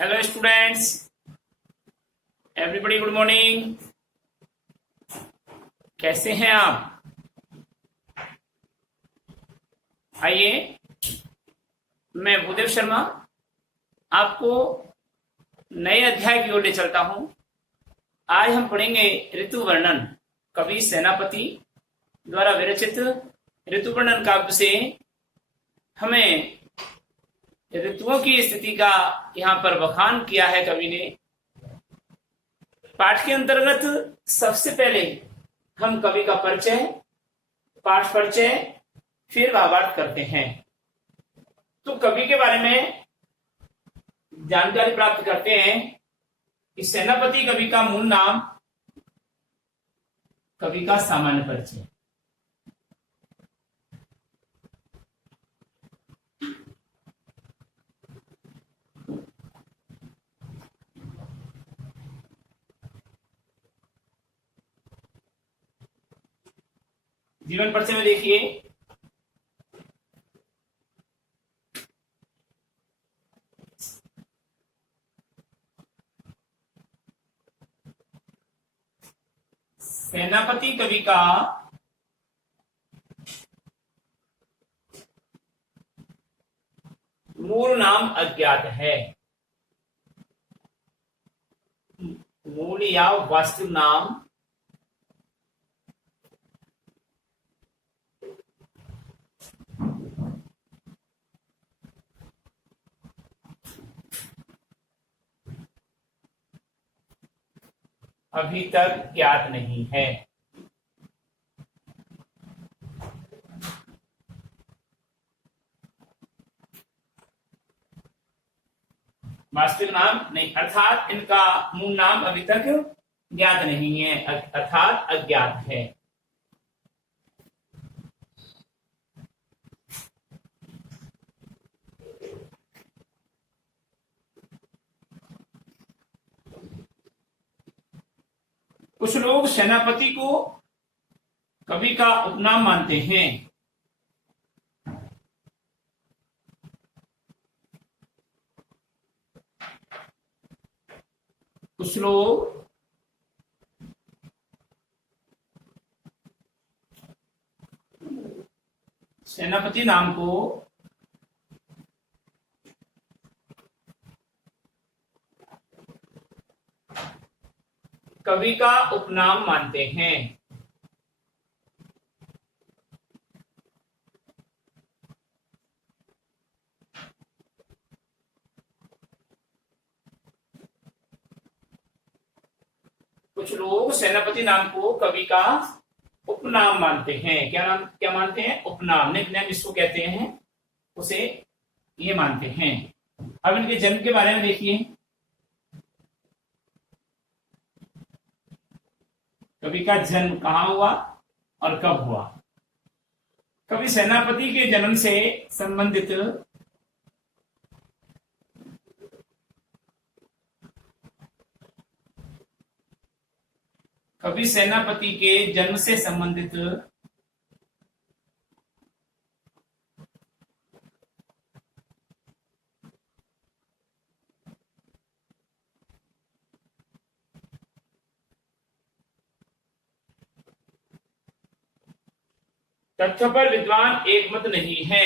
Hello students, everybody good morning. कैसे हैं आप? आइए, मैं भूदेव शर्मा आपको नए अध्याय की ओर ले चलता हूं। आज हम पढ़ेंगे ऋतु वर्णन। कवि सेनापति द्वारा विरचित ऋतु वर्णन काव्य से हमें ऋतुओं की स्थिति का यहाँ पर बखान किया है कवि ने। पाठ के अंतर्गत सबसे पहले हम कवि का परिचय, पाठ परिचय, फिर भावार्थ करते हैं। तो कवि के बारे में जानकारी प्राप्त करते हैं कि सेनापति कवि का मूल नाम, कवि का सामान्य परिचय। जीवन परिचय में देखिए, सेनापति कवि का मूल नाम अज्ञात है। मूल या वास्तविक नाम अभी तक ज्ञात नहीं है। वास्तविक नाम नहीं, अर्थात इनका मूल नाम अभी तक ज्ञात नहीं है, अर्थात अज्ञात है। कुछ लोग सेनापति को कवि का उपनाम मानते हैं। कुछ लोग सेनापति नाम को कवि का उपनाम मानते हैं। कुछ लोग सेनापति नाम को कवि का उपनाम मानते हैं। क्या मानते हैं? उपनाम, निकनेम जिसको कहते हैं उसे ये मानते हैं। अब इनके जन्म के बारे में देखिए। कवि का जन्म कहाँ हुआ और कब हुआ? कवि सेनापति के जन्म से संबंधित कवि सेनापति के जन्म से संबंधित तथ्य पर विद्वान एकमत नहीं है।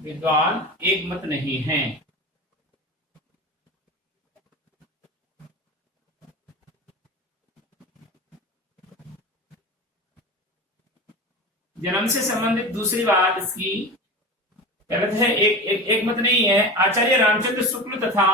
विद्वान एकमत नहीं है। जन्म से संबंधित दूसरी बात इसकी गलत है, एक मत नहीं है। आचार्य रामचंद्र शुक्ल तथा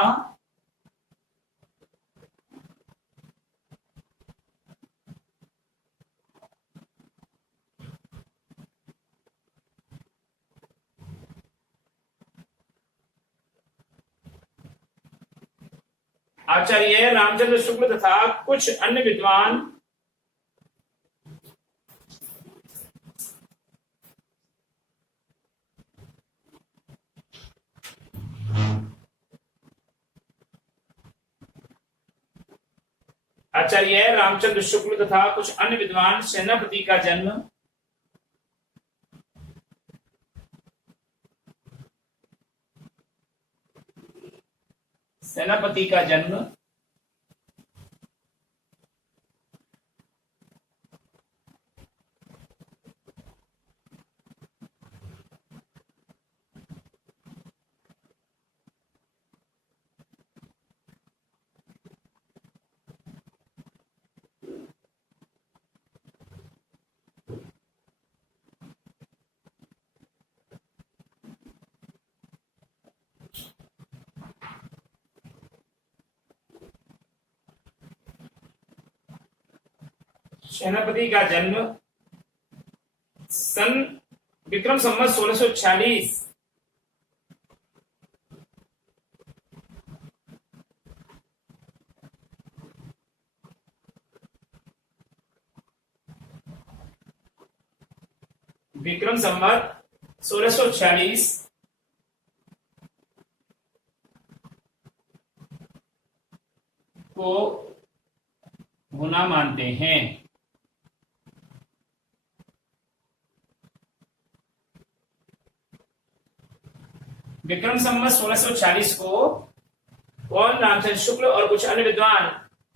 आचार्य रामचंद्र शुक्ल तथा कुछ अन्य विद्वान आचार्य रामचंद्र शुक्ल तथा कुछ अन्य विद्वान सेनापति का जन्म सेनापति का जन्म सेनापति का जन्म सन विक्रम संवत 1646 विक्रम संवत 1646 को होना मानते हैं। विक्रम संवत 1640 को कौन? रामचंद्र शुक्ल और कुछ अन्य विद्वान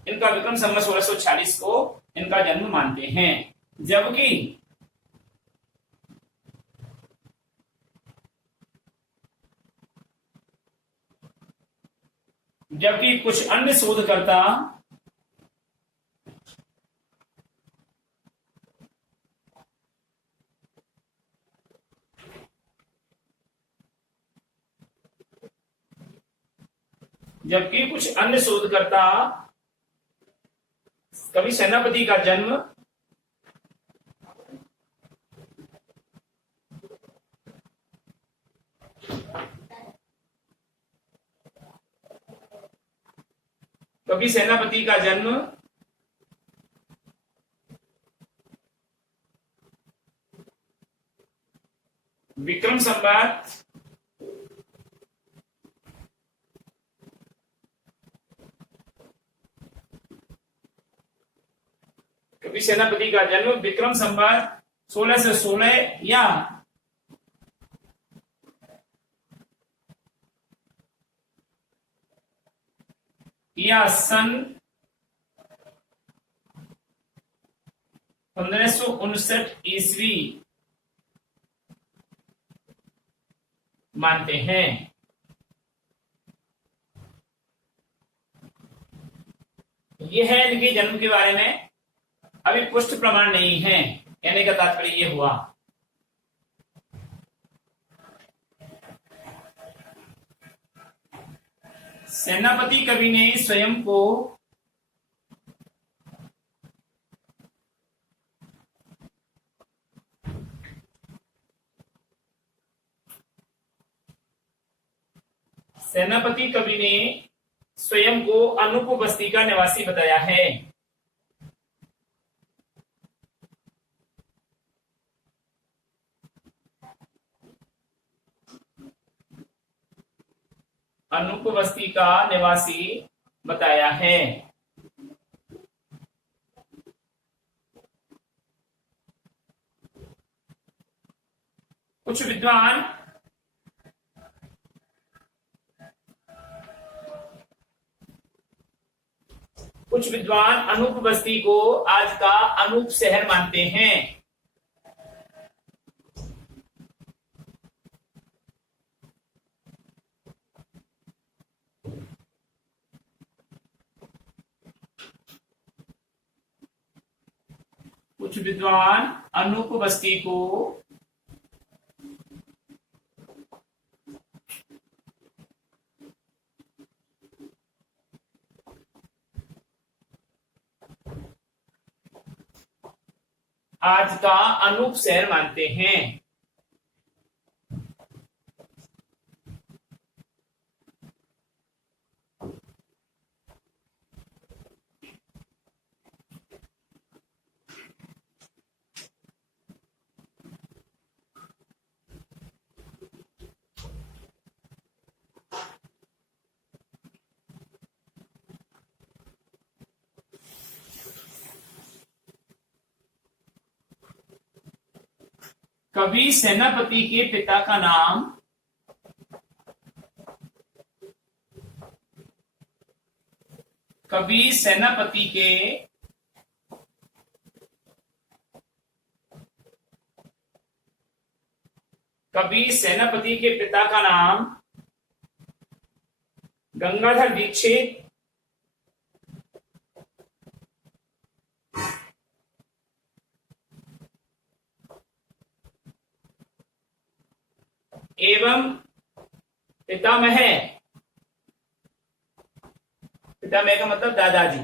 इनका विक्रम संवत 1640 को इनका जन्म मानते हैं। जबकि कुछ अन्य शोधकर्ता कभी सेनापति का जन्म विक्रम संवत सेनापति का जन्म विक्रम संवत 1616 या सन 1559 ईस्वी मानते हैं। यह है इनके जन्म के बारे में अभी पुष्ट प्रमाण नहीं है, कहने का तात्पर्य यह हुआ। सेनापति कवि ने स्वयं को अनूप बस्ती का निवासी बताया है। अनूप बस्ती का निवासी बताया है। कुछ विद्वान अनूप बस्ती को आज का अनूप शहर मानते हैं। कुछ विद्वान अनूप बस्ती को आज का अनूप शहर मानते हैं। कवि सेनापति के पिता का नाम कवि सेनापति के पिता का नाम गंगाधर दीक्षित एवं पितामह का मतलब दादाजी,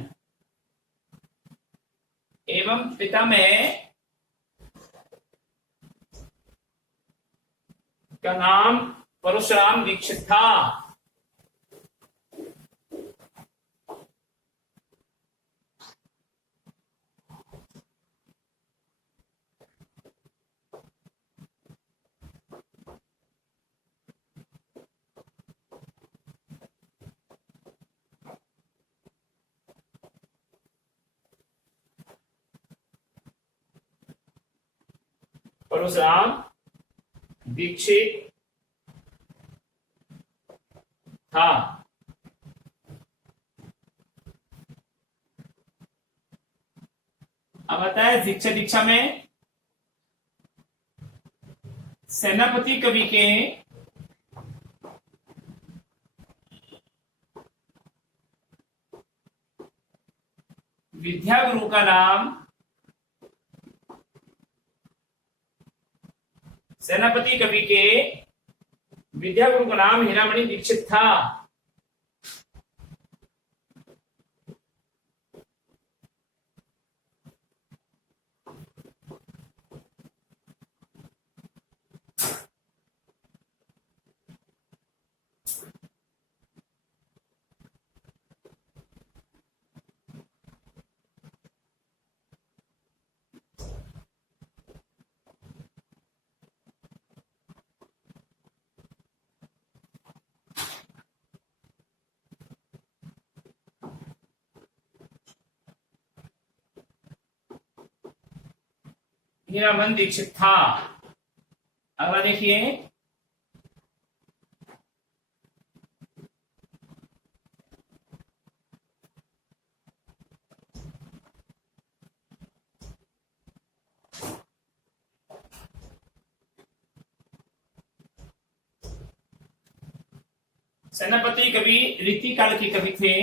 एवं पितामह का नाम परशुराम दीक्षित था। परशुराम दीक्षित था। अब आता है शिक्षा दीक्षा में सेनापति कवि के विद्या गुरु का नाम सेनापति कवि के विद्या गुरु का नाम हीरामणि दीक्षित था। हीरामन दीक्षित था। अगला देखिए, सेनापति कवि रीति काल के कवि थे।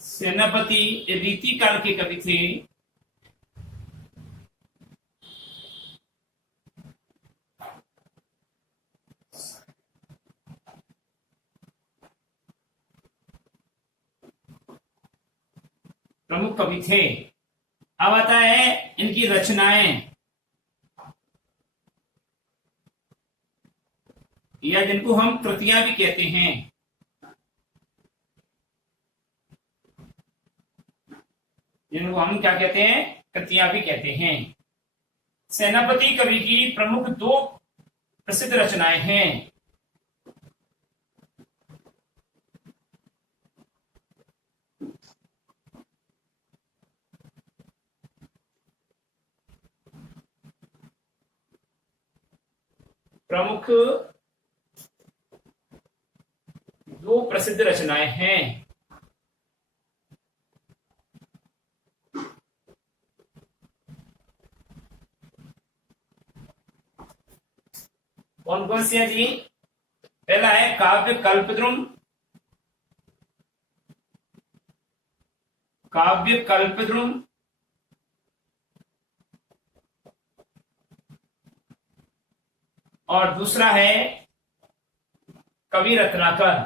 सेनापति रीति काल के कवि थे। प्रमुख कवि थे। अब आता है इनकी रचनाएं, या जिनको हम कृतियां भी कहते हैं। जिनको हम क्या कहते हैं? कृतियां भी कहते हैं। सेनापति कवि की प्रमुख दो प्रसिद्ध रचनाएं हैं। प्रमुख दो प्रसिद्ध रचनाएं हैं। कौन कौन सी है जी? पहला है काव्य कल्पद्रुम। काव्य कल्पद्रुम और दूसरा है कवि रत्नाकर,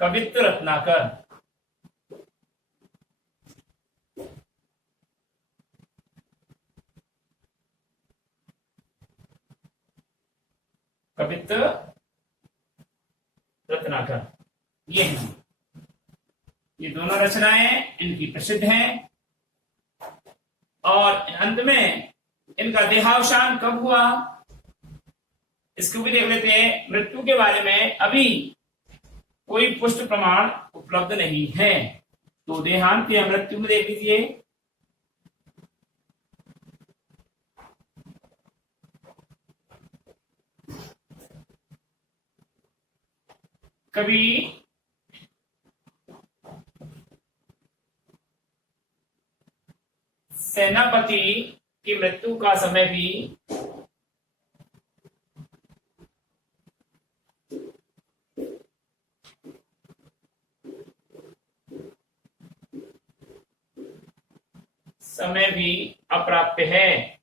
कवित्व रत्नाकर। कवित्व रत्नाकर ये हैं। ये दोनों रचनाएं इनकी प्रसिद्ध हैं। और अंत में इनका देहावसान कब हुआ इसको भी देख लेते हैं। मृत्यु के बारे में अभी कोई पुष्ट प्रमाण उपलब्ध नहीं है। तो देहांत या मृत्यु में देख लीजिए, कभी सेनापति की मृत्यु का समय भी अप्राप्य है।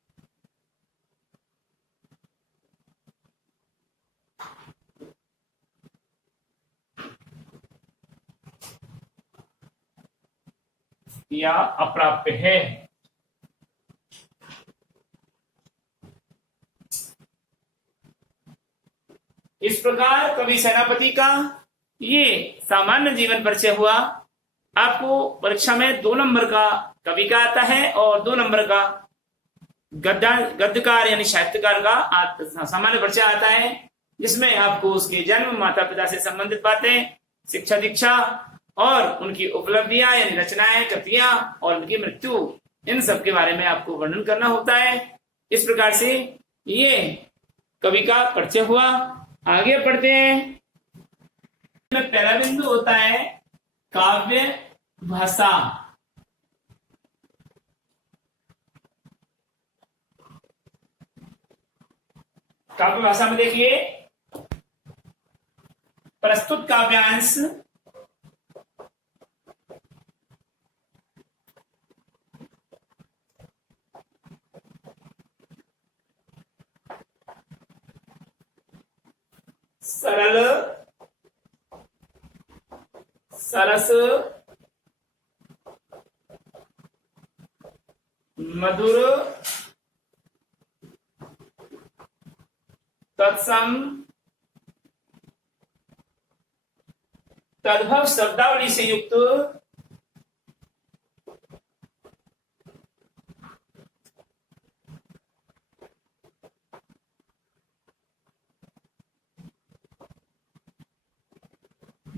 या अप्राप्य है। इस प्रकार कवि सेनापति का ये सामान्य जीवन परिचय हुआ। आपको परीक्षा में 2 नंबर का कवि का आता है और 2 नंबर का गद्यकार यानी साहित्यकार का सामान्य परिचय आता है, जिसमें आपको उसके जन्म, माता पिता से संबंधित बातें, शिक्षा दीक्षा और उनकी उपलब्धियां यानी रचनाएं, कृतियां और उनकी मृत्यु, इन सब के बारे में आपको वर्णन करना होता है। इस प्रकार से ये कवि का परिचय हुआ। आगे पढ़ते हैं। पहला बिंदु होता है काव्य भाषा। काव्य भाषा में देखिए, प्रस्तुत काव्यांश सरल, सरस, मधुर, तत्सम, तद्भव शब्दावली से युक्त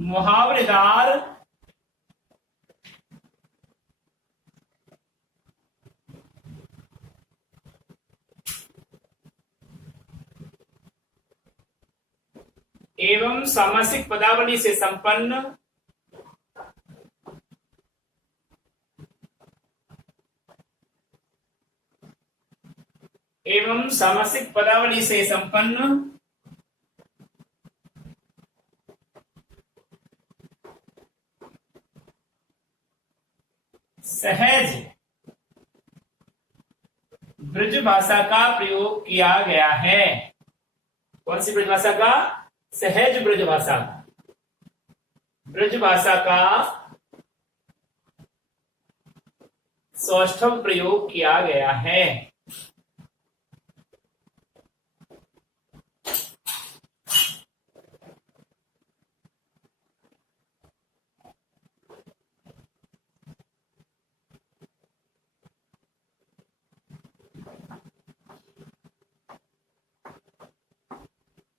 मुहावरेदार, एवं सामासिक पदावली से संपन्न सहज ब्रज भाषा का प्रयोग किया गया है। कौन सी ब्रज भाषा का? सहज ब्रज भाषा। ब्रज भाषा का सौष्ठव प्रयोग किया गया है।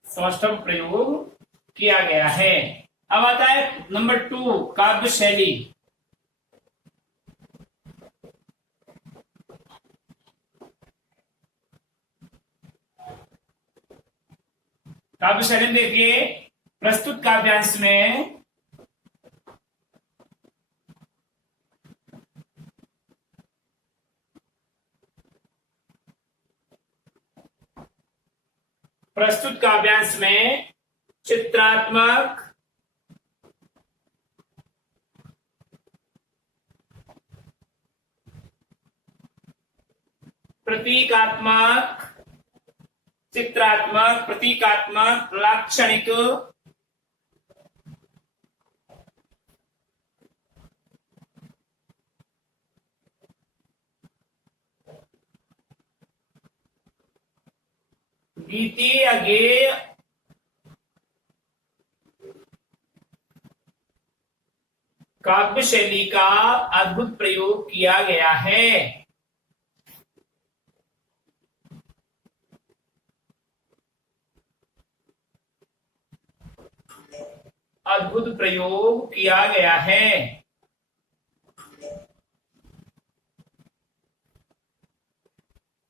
सौष्ठव प्रयोग किया गया है। अब आता है नंबर 2 काव्य शैली। काव्य शैली में देखिए, प्रस्तुत काव्यांश में चित्रात्मक, प्रतीकात्मक, लाक्षणिक, गीतीय, गेय, काव्य शैली का अद्भुत प्रयोग किया गया है। अद्भुत प्रयोग किया गया है।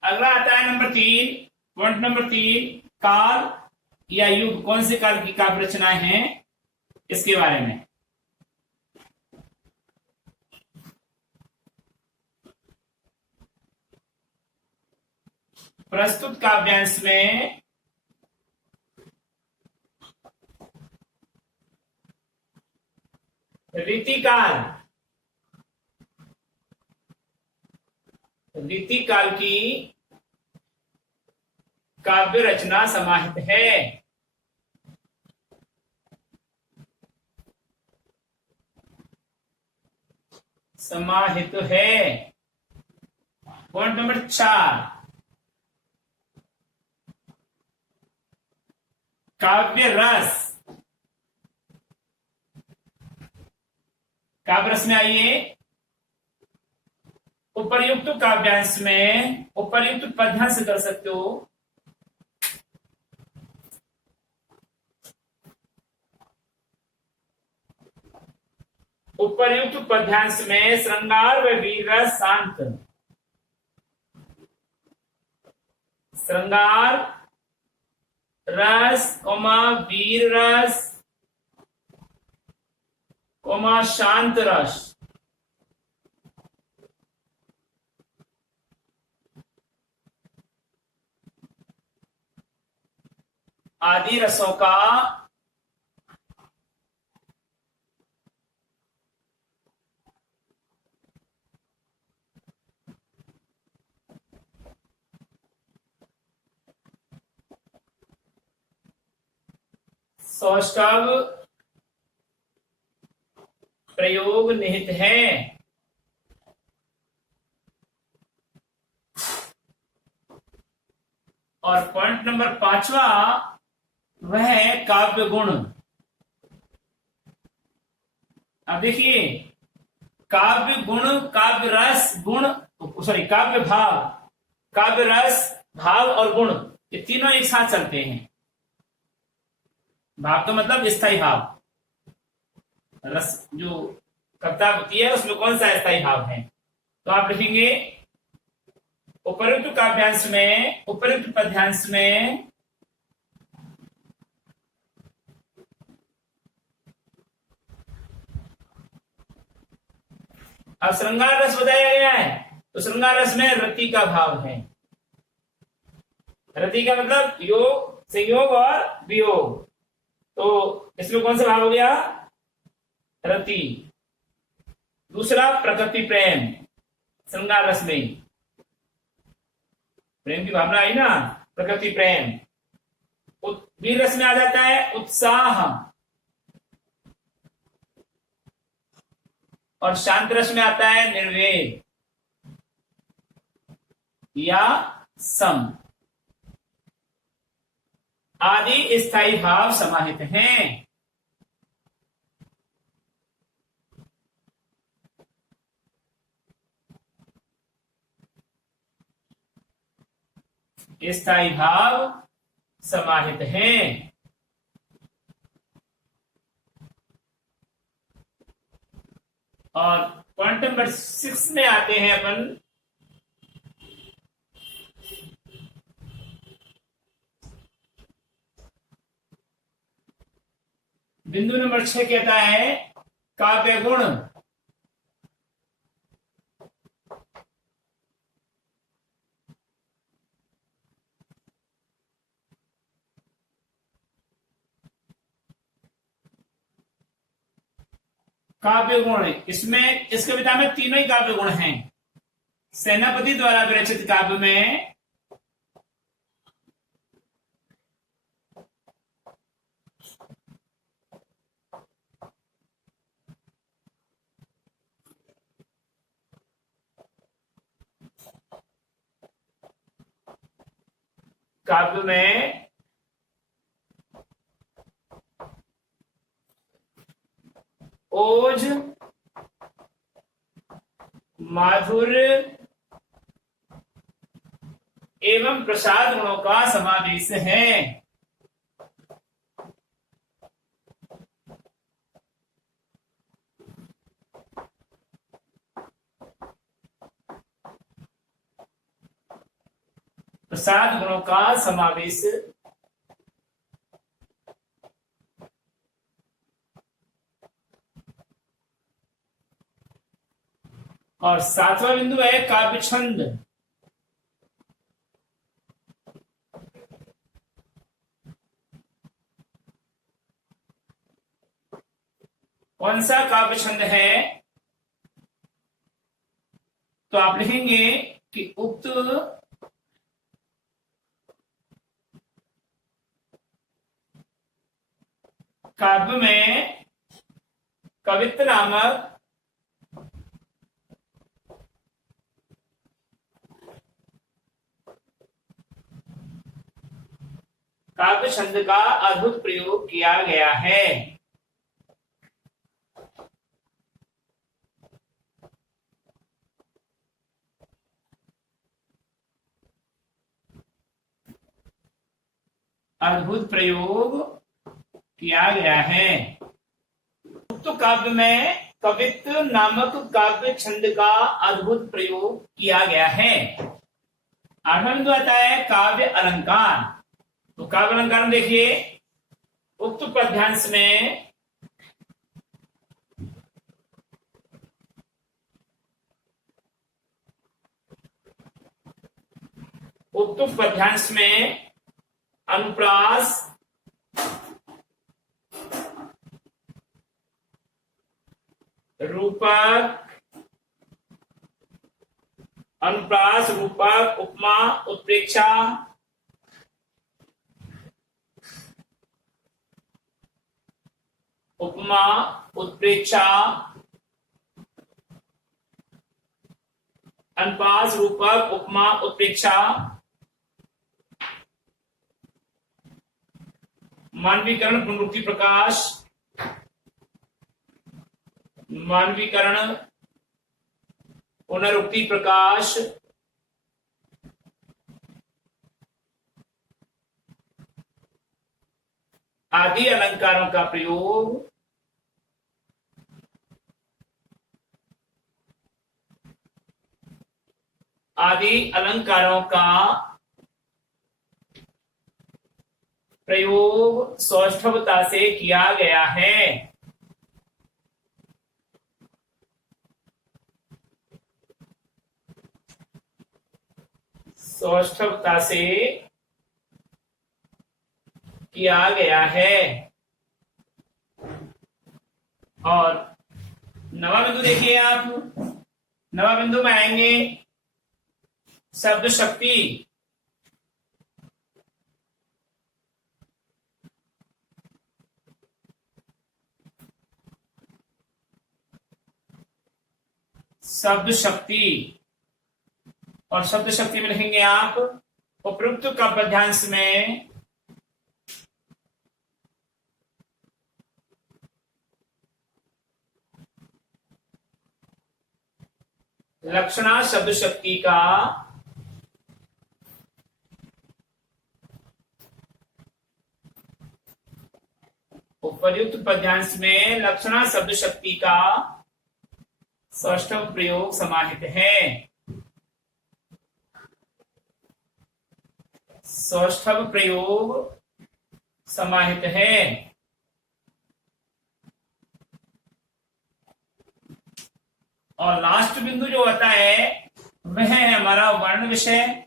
अगला आता है नंबर 3, पॉइंट नंबर 3, काल या युग कौन से काल की काव्य रचनाएं हैं, इसके बारे में। प्रस्तुत काव्यांश में रीतिकाल की काव्य रचना समाहित है। पॉइंट नंबर 4, काव्य रस। काव्य रस में आइए, उपर्युक्त काव्यांश में उपर्युक्त पद्यांश कर सकते हो। उपर्युक्त पद्यांश में श्रृंगार व वीर रस शांत, श्रृंगार रस वीर रस शांत रस आदि रसों का सौष्ठव प्रयोग निहित है। और पॉइंट नंबर 5वां, वह है काव्य गुण। अब देखिए, काव्य गुण, काव्य रस, काव्य भाव, काव्य रस, भाव और गुण, ये तीनों एक साथ चलते हैं। भाव तो मतलब स्थायी भाव, रस जो कविता होती है उसमें कौन सा स्थायी भाव है। तो आप लिखेंगे उपर्युक्त काव्यांश में, उपर्युक्त पद्यांश में अब श्रृंगार रस बताया गया है, तो श्रृंगार रस में रति का भाव है। रति का मतलब योग, संयोग और वियोग, तो इसमें कौन सा भाव हो गया, रति। दूसरा प्रकृति प्रेम, श्रृंगार रस में प्रेम की भावना आई ना, प्रकृति प्रेम। वीर रस में आ जाता है उत्साह, और शांत रस में आता है निर्वेद या सम आदि स्थायी भाव समाहित हैं। स्थायी भाव समाहित हैं। और पॉइंट नंबर 6 में आते हैं अपन, बिंदु नंबर 6 कहता है काव्य गुण। काव्य गुण, इसमें इस कविता में तीनों ही काव्य गुण हैं। सेनापति द्वारा विरचित काव्य में ओज, माधुर्य एवं प्रसाद गुणों का समावेश है। तो 7 गुणों का समावेश और 7वां बिंदु है काव्य छंद। कौन सा काव्य छंद है? तो आप लिखेंगे कि उक्त काव्य में कवित्व नामक काव्य छंद का अद्भुत प्रयोग किया गया है। अद्भुत प्रयोग किया गया है। उक्त काव्य में कवित्व नामक काव्य छंद का अद्भुत प्रयोग किया गया है। 8वां बिंदु आता है काव्य अलंकार। तो काव्य अलंकार में देखिए, उक्त पद्यांश में अनुप्रास, रूपक, उपमा, उत्प्रेक्षा, अनुप्रास, रूपक, उपमा, उत्प्रेक्षा, मानवीकरण, पुनरुक्ति प्रकाश, मानवीकरण, पुनरुक्ति प्रकाश, आदि अलंकारों का प्रयोग सौष्ठवता से किया गया है। सौष्ठवता से किया गया है। और 9वां बिंदु देखिए आप, 9वां बिंदु में आएंगे शब्द शक्ति। शब्द शक्ति, और शब्द शक्ति में लिखेंगे आप उपयुक्त का पद्यांश में लक्षणा शब्द शक्ति का उपयुक्त पद्यांश में लक्षणा शब्द शक्ति का सौष्ठव प्रयोग समाहित है। सौष्ठव प्रयोग समाहित है। और लास्ट बिंदु जो होता है वह है हमारा वर्ण विषय,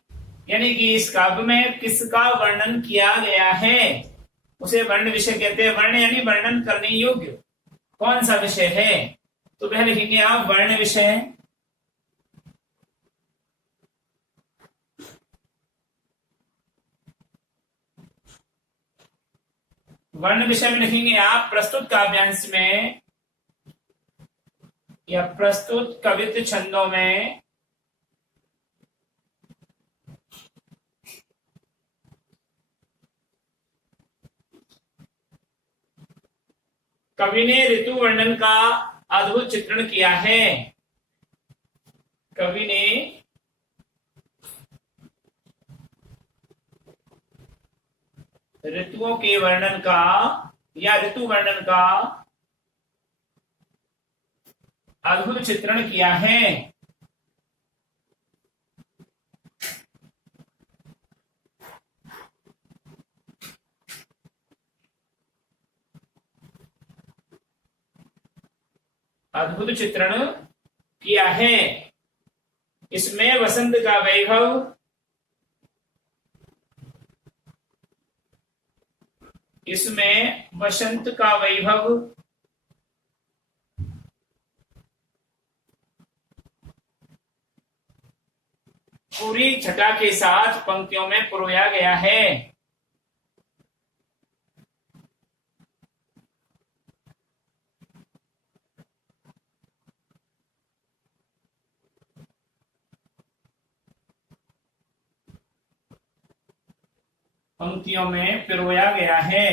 यानी कि इस काव्य में किसका वर्णन किया गया है उसे वर्ण विषय कहते हैं। वर्ण यानी वर्णन करने योग्य कौन सा विषय है, तो वह लिखेंगे आप वर्ण विषय। वर्ण विषय में लिखेंगे आप प्रस्तुत काव्यांश में या प्रस्तुत कवित्व छंदों में कवि ने ऋतु वर्णन का अद्भुत चित्रण किया है। कवि ने ऋतुओं के वर्णन का या ऋतु वर्णन का अद्भुत चित्रण किया है। अद्भुत चित्रण किया है। इसमें वसंत का वैभव, इसमें वसंत का वैभव पूरी छटा के साथ पंक्तियों में परोया गया है। पंक्तियों में पिरोया गया है।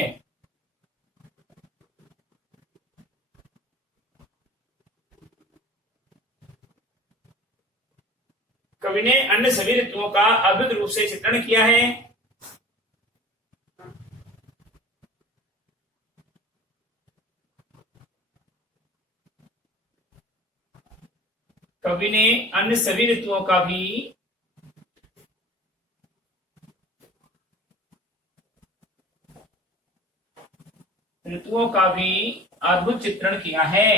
कवि ने अन्य सभी ऋतुओं का अद्भुत रूप से चित्रण किया है। कवि ने अन्य सभी ऋतुओं का भी अद्भुत चित्रण किया है।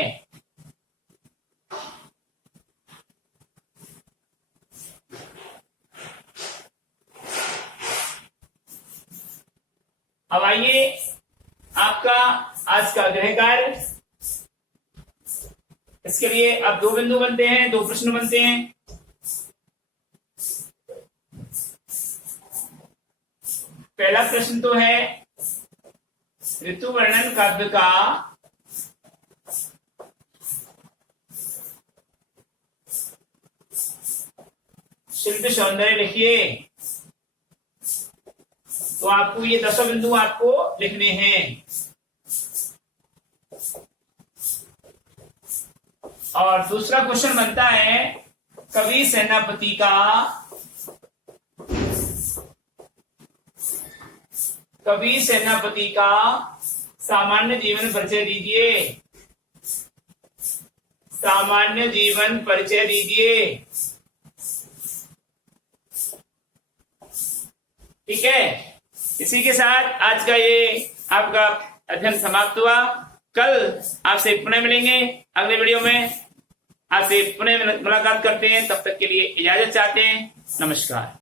अब आइए आपका आज का गृह कार्य। इसके लिए अब 2 बिंदु बनते हैं, 2 प्रश्न बनते हैं। पहला प्रश्न तो है ऋतु वर्णन काव्य का शिल्प सौंदर्य लिखिए। तो आपको ये 10 बिंदु आपको लिखने हैं। और दूसरा क्वेश्चन बनता है कवि सेनापति का सामान्य जीवन परिचय दीजिए। सामान्य जीवन परिचय दीजिए। ठीक है। इसी के साथ आज का ये आपका अध्ययन समाप्त हुआ। कल आपसे पुनः मिलेंगे अगले वीडियो में। आपसे पुनः मुलाकात करते हैं। तब तक के लिए इजाजत चाहते हैं। नमस्कार।